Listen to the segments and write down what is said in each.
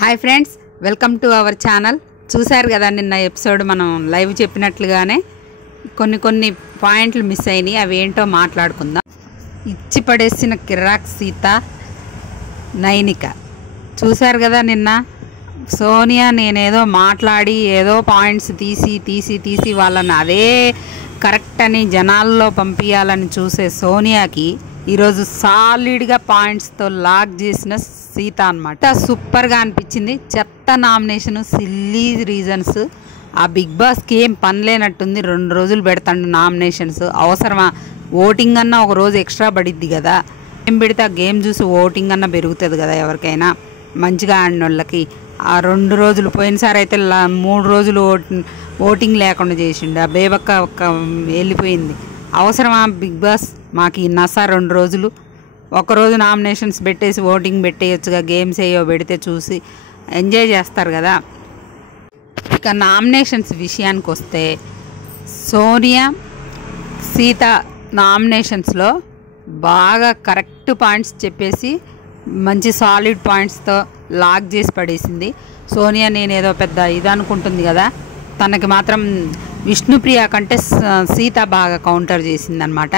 Hi friends, welcome to our channel. చూశారు కదా నిన్న ఎపిసోడ్ మనం లైవ్ చెప్పినట్లుగానే కొన్ని పాయింట్లు మిస్ అయినాయి. అవి ఏంటో మాట్లాడుకుందాం. ఇచ్చి పడేసిన కిరాక్ సీత, నైనిక చూశారు కదా నిన్న. సోనియా నేనేదో మాట్లాడి ఏదో పాయింట్స్ తీసి వాళ్ళని అదే కరెక్ట్ అని జనాల్లో పంపించాలని చూసే సోనియాకి ఈరోజు సాలిడ్గా పాయింట్స్తో లాక్ చేసిన సీత అనమాట. సూపర్గా అనిపించింది. చెత్త నామినేషను, సిల్లీ రీజన్స్. ఆ బిగ్ బాస్కి ఏం పని లేనట్టుంది. 2 రోజులు పెడతాడు నామినేషన్స్. అవసరమా? ఓటింగ్ అన్నా ఒక రోజు ఎక్స్ట్రా పడిద్ది కదా. ఏం పెడితే ఆ గేమ్ చూసి ఓటింగ్ అన్నా పెరుగుతుంది కదా ఎవరికైనా, మంచిగా ఆడిన వాళ్ళకి. ఆ 2 రోజులు పోయినసారి అయితే 3 రోజులు ఓటింగ్ లేకుండా చేసిండు. ఆ బేబక్క వెళ్ళిపోయింది. అవసరమా బిగ్ బాస్? మాకు ఈ నస 2 రోజులు. ఒకరోజు నామినేషన్స్ పెట్టేసి ఓటింగ్ పెట్టేయచ్చుగా. గేమ్స్ ఏయో పెడితే చూసి ఎంజాయ్ చేస్తారు కదా. ఇక నామినేషన్స్ విషయానికి వస్తే, సోనియా సీత నామినేషన్స్లో బాగా కరెక్ట్ పాయింట్స్ చెప్పేసి మంచి సాలిడ్ పాయింట్స్తో లాక్ చేసి పడేసింది. సోనియా నేనేదో పెద్ద ఇది అనుకుంటుంది కదా, తనకి మాత్రం విష్ణుప్రియ కంటే సీత బాగా కౌంటర్ చేసిందనమాట.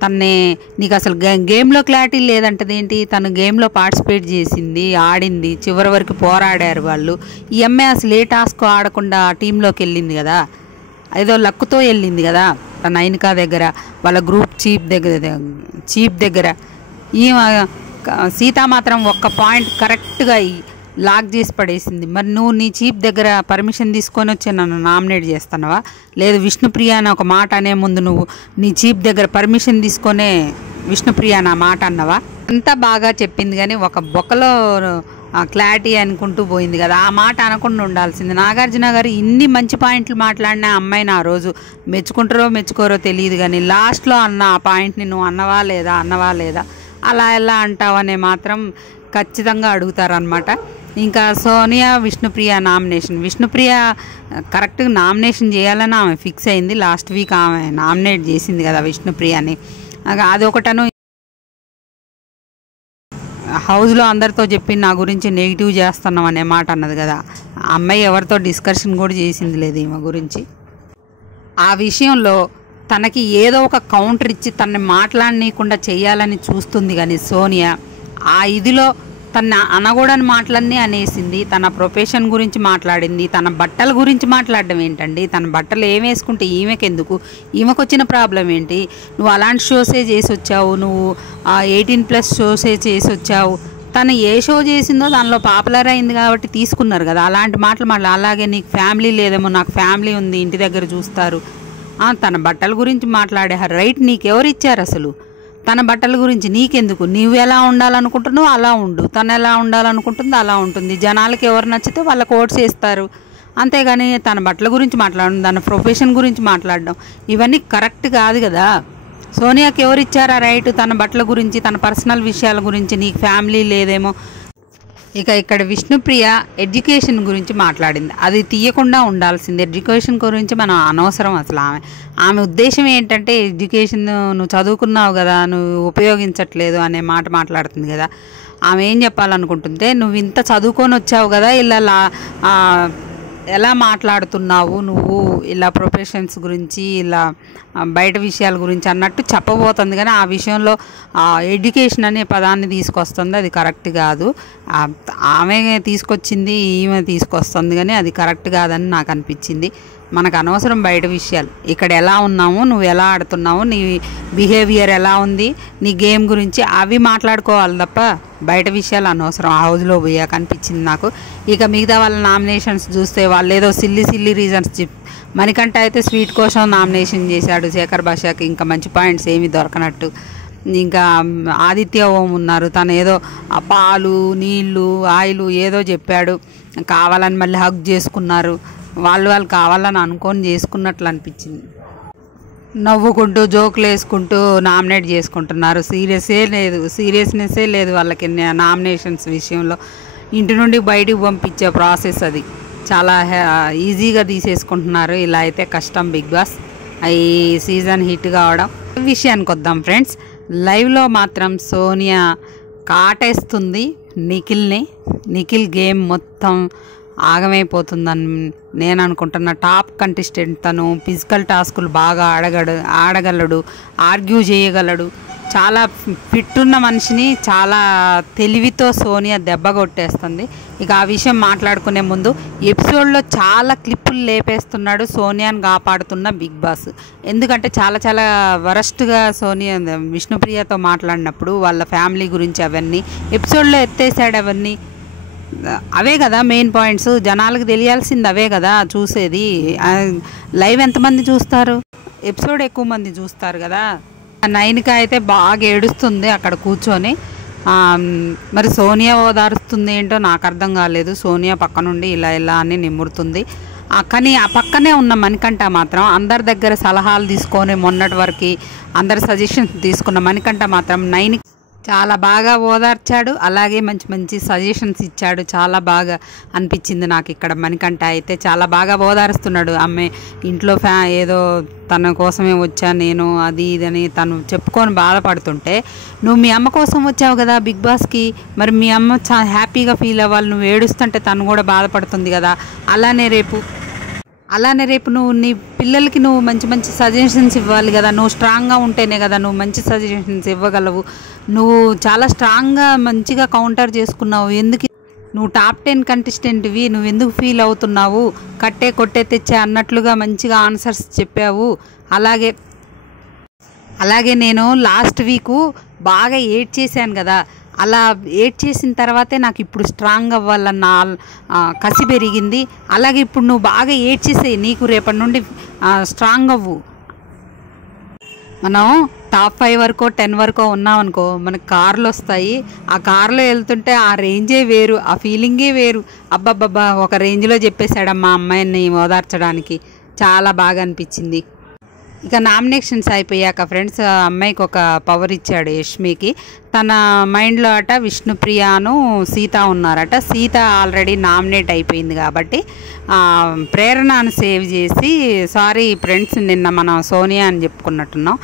తన్నే నీకు అసలు గేమ్లో క్లారిటీ లేదంటది ఏంటి? తను గేమ్లో పార్టిసిపేట్ చేసింది, ఆడింది, చివరి వరకు పోరాడారు వాళ్ళు. ఈ అమ్మాయి అసలు ఏ టాస్క్ ఆడకుండా టీంలోకి వెళ్ళింది కదా, ఏదో లక్కుతో వెళ్ళింది కదా. తన నైనికా దగ్గర, వాళ్ళ గ్రూప్ చీఫ్ దగ్గర ఈ సీత మాత్రం ఒక్క పాయింట్ కరెక్ట్గా లాక్ చేసి పడేసింది. మరి నువ్వు నీ చీఫ్ దగ్గర పర్మిషన్ తీసుకొని వచ్చి నన్ను నామినేట్ చేస్తున్నావా? లేదు విష్ణుప్రియ అని ఒక మాట అనే ముందు నువ్వు నీ చీఫ్ దగ్గర పర్మిషన్ తీసుకొనే విష్ణుప్రియ నా మాట అన్నవా? అంతా బాగా చెప్పింది కానీ ఒక బొక్కలో క్లారిటీ అనుకుంటూ పోయింది కదా. ఆ మాట అనకుండా ఉండాల్సింది. నాగార్జున గారు ఇన్ని మంచి పాయింట్లు మాట్లాడిన అమ్మాయిని ఆ రోజు మెచ్చుకుంటారో మెచ్చుకోరో తెలియదు కానీ లాస్ట్లో అన్న ఆ పాయింట్ని నువ్వు అన్నవా లేదా అలా ఎలా అంటావనే మాత్రం ఖచ్చితంగా అడుగుతారనమాట. ఇంకా సోనియా విష్ణుప్రియ నామినేషన్. విష్ణుప్రియ కరెక్ట్గా నామినేషన్ చేయాలని ఆమె ఫిక్స్ అయింది. లాస్ట్ వీక్ ఆమె నామినేట్ చేసింది కదా విష్ణుప్రియని. అదొకటను హౌస్లో అందరితో చెప్పి నా గురించి నెగిటివ్ చేస్తున్నాం అనే మాట అన్నది కదా. అమ్మాయి ఎవరితో డిస్కషన్ కూడా చేసింది లేదు ఈమె గురించి. ఆ విషయంలో తనకి ఏదో ఒక కౌంటర్ ఇచ్చి తనని మాట్లాడనీయకుండా చేయాలని చూస్తుంది కానీ సోనియా ఆ ఇదిలో తన అనకూడని మాటలన్నీ అనేసింది. తన ప్రొఫెషన్ గురించి మాట్లాడింది. తన బట్టల గురించి మాట్లాడడం ఏంటండి? తన బట్టలు ఏం వేసుకుంటే ఈమెకెందుకు? ఈమెకు వచ్చిన ప్రాబ్లం ఏంటి? నువ్వు అలాంటి షోసే చేసి వచ్చావు, నువ్వు 18+ షోసే చేసి వచ్చావు. తను ఏ షో చేసిందో దానిలో పాపులర్ అయింది కాబట్టి తీసుకున్నారు కదా. అలాంటి మాటలు అలాగే నీకు ఫ్యామిలీ లేదేమో, నాకు ఫ్యామిలీ ఉంది, ఇంటి దగ్గర చూస్తారు. తన బట్టల గురించి మాట్లాడే రైట్ నీకెవరు ఇచ్చారు అసలు? తన బట్టల గురించి నీకెందుకు? నువ్వు ఎలా ఉండాలనుకుంటున్నావు అలా ఉండు, తను ఎలా ఉండాలనుకుంటుందో అలా ఉంటుంది. జనాలకి ఎవరు నచ్చితే వాళ్ళకి ఓట్స్ వేస్తారు. అంతేగాని తన బట్టల గురించి మాట్లాడడం, తన ప్రొఫెషన్ గురించి మాట్లాడడం ఇవన్నీ కరెక్ట్ కాదు కదా. సోనియాకి ఎవరు ఇచ్చారా రైట్ తన బట్టల గురించి, తన పర్సనల్ విషయాల గురించి? నీకు ఫ్యామిలీ లేదేమో. ఇక ఇక్కడ విష్ణుప్రియ ఎడ్యుకేషన్ గురించి మాట్లాడింది. అది తీయకుండా ఉండాల్సింది. ఎడ్యుకేషన్ గురించి మనం అనవసరం అసలు. ఆమె ఉద్దేశం ఏంటంటే ఎడ్యుకేషన్ నువ్వు చదువుకున్నావు కదా, నువ్వు ఉపయోగించట్లేదు అనే మాట మాట్లాడుతుంది కదా. ఆమె ఏం చెప్పాలనుకుంటుంటే, నువ్వు ఇంత చదువుకొని వచ్చావు కదా, ఇలా ఎలా మాట్లాడుతున్నావు నువ్వు, ఇలా ప్రొఫెషన్స్ గురించి, ఇలా బయట విషయాల గురించి అన్నట్టు చెప్పబోతుంది. కానీ ఆ విషయంలో ఎడ్యుకేషన్ అనే పదాన్ని తీసుకొస్తుంది. అది కరెక్ట్ కాదు. ఆమె తీసుకొచ్చింది, ఈమె తీసుకొస్తుంది, కానీ అది కరెక్ట్ కాదని నాకు అనిపించింది. మనకు అనవసరం బయట విషయాలు. ఇక్కడ ఎలా ఉన్నాము, నువ్వు ఎలా ఆడుతున్నావు, నీ బిహేవియర్ ఎలా ఉంది, నీ గేమ్ గురించి అవి మాట్లాడుకోవాలి తప్ప బయట విషయాలు అనవసరం. హౌస్లో పోయాక అనిపించింది నాకు. ఇక మిగతా వాళ్ళ నామినేషన్స్ చూస్తే వాళ్ళు ఏదో సిల్లీ రీజన్స్ మణికంఠ అయితే స్వీట్ కోసం నామినేషన్ చేశాడు. శేఖర్ భాషకి ఇంకా మంచి పాయింట్స్ ఏమీ దొరకనట్టు. ఇంకా ఆదిత్య ఓం ఉన్నారు, తను ఏదో పాలు, నీళ్ళు, ఆయిల్ ఏదో చెప్పాడు. కావాలని మళ్ళీ హగ్ చేసుకున్నారు. వాళ్ళు కావాలని అనుకొని చేసుకున్నట్లు అనిపించింది. నవ్వుకుంటూ జోకులు వేసుకుంటూ నామినేట్ చేసుకుంటున్నారు. సీరియస్నెస్సే లేదు వాళ్ళకి నామినేషన్స్ విషయంలో. ఇంటి నుండి బయటికి పంపించే ప్రాసెస్ అది చాలా ఈజీగా తీసేసుకుంటున్నారు. ఇలా అయితే కష్టం బిగ్ బాస్. ఈ సీజన్ హిట్ కావడం. విషయానికి వద్దాం ఫ్రెండ్స్. లైవ్లో మాత్రం సోనియా కాటేస్తుంది. నిఖిల్ గేమ్ మొత్తం ఆగమైపోతుందని నేను అనుకుంటున్నా. టాప్ కంటెస్టెంట్ తను. ఫిజికల్ టాస్కులు బాగా ఆడగలడు, ఆర్గ్యూ చేయగలడు. చాలా ఫిట్ ఉన్న మనిషిని చాలా తెలివితో సోనియా దెబ్బ కొట్టేస్తుంది. ఇక ఆ విషయం మాట్లాడుకునే ముందు ఎపిసోడ్లో చాలా క్లిప్పులు లేపేస్తున్నాడు సోనియాని కాపాడుతున్న బిగ్ బాస్. ఎందుకంటే చాలా చాలా వరస్ట్గా సోనియా విష్ణుప్రియతో మాట్లాడినప్పుడు వాళ్ళ ఫ్యామిలీ గురించి అవన్నీ ఎపిసోడ్లో ఎత్తేసాడు. అవన్నీ అవే కదా మెయిన్ పాయింట్స్. జనాలకు తెలియాల్సింది అవే కదా చూసేది. లైవ్ ఎంతమంది చూస్తారు? ఎపిసోడ్ ఎక్కువ మంది చూస్తారు కదా. నైనిక అయితే బాగా ఏడుస్తుంది అక్కడ కూర్చొని. మరి సోనియా ఓదారుస్తుంది ఏంటో నాకు అర్థం కాలేదు. సోనియా పక్క నుండి ఇలా ఇలా అని నిమ్మురుతుంది. కానీ ఆ పక్కనే ఉన్న మణికంఠ మాత్రం అందరి దగ్గర సలహాలు తీసుకొని మొన్నటి వరకు అందరి సజెషన్స్ తీసుకున్న మణికంఠ మాత్రం నైనిక చాలా బాగా ఓదార్చాడు. అలాగే మంచి మంచి సజెషన్స్ ఇచ్చాడు. చాలా బాగా అనిపించింది నాకు ఇక్కడ. మణికంఠ అయితే చాలా బాగా ఓదారుస్తున్నాడు. అమ్మే ఇంట్లో ఏదో తన కోసమే వచ్చా నేను అది ఇదని తను చెప్పుకొని బాధపడుతుంటే, నువ్వు మీ అమ్మ కోసం వచ్చావు కదా బిగ్ బాస్కి, మరి మీ అమ్మ హ్యాపీగా ఫీల్ అవ్వాలి. నువ్వు ఏడుస్తుంటే తను కూడా బాధపడుతుంది కదా. అలానే రేపు నువ్వు నీ పిల్లలకి నువ్వు మంచి మంచి సజెషన్స్ ఇవ్వాలి కదా. నువ్వు స్ట్రాంగ్గా ఉంటేనే కదా నువ్వు మంచి సజెషన్స్ ఇవ్వగలవు. నువ్వు చాలా స్ట్రాంగ్గా మంచిగా కౌంటర్ చేసుకున్నావు. ఎందుకు నువ్వు టాప్ 10 కంటెస్టెంట్వి, నువ్వు ఎందుకు ఫీల్ అవుతున్నావు? కొట్టే తెచ్చే అన్నట్లుగా మంచిగా ఆన్సర్స్ చెప్పావు. అలాగే నేను లాస్ట్ వీకు బాగా ఏడ్ చేశాను కదా. అలా ఏడ్ చేసిన తర్వాతే నాకు ఇప్పుడు స్ట్రాంగ్ అవ్వాలన్న కసి పెరిగింది. అలాగే ఇప్పుడు నువ్వు బాగా ఏడ్ చేసేయి, నీకు రేపటి నుండి స్ట్రాంగ్ అవ్వు. మనం టాప్ 5 వరకు 10 వరకు ఉన్నామనుకో, మనకు కార్లు వస్తాయి. ఆ కార్లో వెళ్తుంటే ఆ రేంజే వేరు, ఆ ఫీలింగే వేరు. అబ్బబ్బబ్బా ఒక రేంజ్లో చెప్పేశాడమ్మా అమ్మాయిని ఓదార్చడానికి. చాలా బాగా అనిపించింది. ఇక నామినేషన్స్ అయిపోయాక ఫ్రెండ్స్ అమ్మాయికి ఒక పవర్ ఇచ్చాడు యష్మికి. తన మైండ్లో అట విష్ణుప్రియను సీత ఉన్నారట. సీత ఆల్రెడీ నామినేట్ అయిపోయింది కాబట్టి ప్రేరణను సేవ్ చేసి, సారీ ఫ్రెండ్స్ నిన్న మనం సోనియా అని చెప్పుకున్నట్టున్నాం,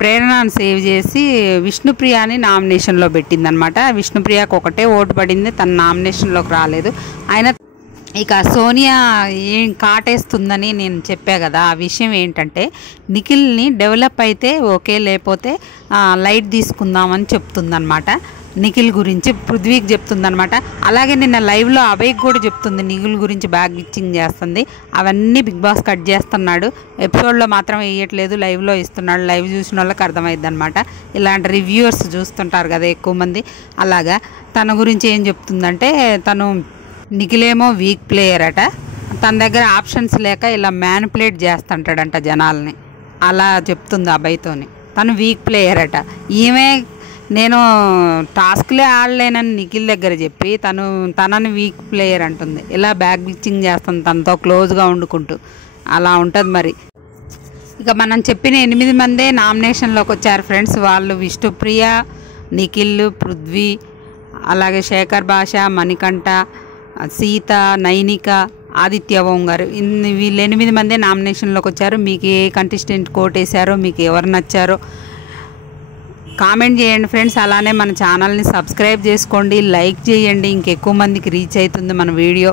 ప్రేరణను సేవ్ చేసి విష్ణుప్రియని నామినేషన్లో పెట్టిందనమాట. విష్ణుప్రియకు ఒకటే ఓటు పడింది, తన నామినేషన్లోకి రాలేదు. ఆయన ఇక సోనియా ఏం కాటేస్తుందని నేను చెప్పా కదా. ఆ విషయం ఏంటంటే నిఖిల్ని డెవలప్ అయితే ఓకే, లేకపోతే లైట్ తీసుకుందామని చెప్తుందనమాట. నిఖిల్ గురించి పృథ్వీకి చెప్తుందనమాట. అలాగే నిన్న లైవ్లో అభయ్కి కూడా చెప్తుంది. నిఖిల్ గురించి బ్యాగ్ బిచ్చింగ్ చేస్తుంది. అవన్నీ బిగ్ బాస్ కట్ చేస్తున్నాడు. ఎపిసోడ్లో మాత్రం వేయట్లేదు, లైవ్లో ఇస్తున్నాడు. లైవ్ చూసిన వాళ్ళకి అర్థమైంది అనమాట. ఇలాంటి రివ్యూవర్స్ చూస్తుంటారు కదా ఎక్కువ మంది. అలాగా తన గురించి ఏం చెప్తుందంటే, తను నిఖిలేమో వీక్ ప్లేయర్ అట. తన దగ్గర ఆప్షన్స్ లేక ఇలా మ్యానిపులేట్ చేస్తుంటాడంట జనాల్ని. అలా చెప్తుంది అబ్బాయితోని. తను వీక్ ప్లేయర్ అట. ఈమె నేను టాస్క్లే ఆడలేనని నిఖిల్ దగ్గర చెప్పి తనని వీక్ ప్లేయర్ అంటుంది. ఇలా బ్యాక్ బిచ్చింగ్ చేస్తుంది తనతో క్లోజ్గా వండుకుంటూ. అలా ఉంటుంది మరి. ఇక మనం చెప్పిన 8 మందే నామినేషన్లోకి వచ్చారు ఫ్రెండ్స్. వాళ్ళు విష్ణుప్రియ, నిఖిల్, పృథ్వీ, అలాగే శేఖర్ భాష, మణికంఠ, సీత, నైనిక, ఆదిత్య ఓంగారు. వీళ్ళు 8 మందే నామినేషన్లోకి వచ్చారు. మీకు ఏ కంటెస్టెంట్ కోటేశారో, మీకు ఎవరు నచ్చారో కామెంట్ చేయండి ఫ్రెండ్స్. అలానే మన ఛానల్ని సబ్స్క్రైబ్ చేసుకోండి, లైక్ చేయండి. ఇంకెక్కువ మందికి రీచ్ అవుతుంది మన వీడియో.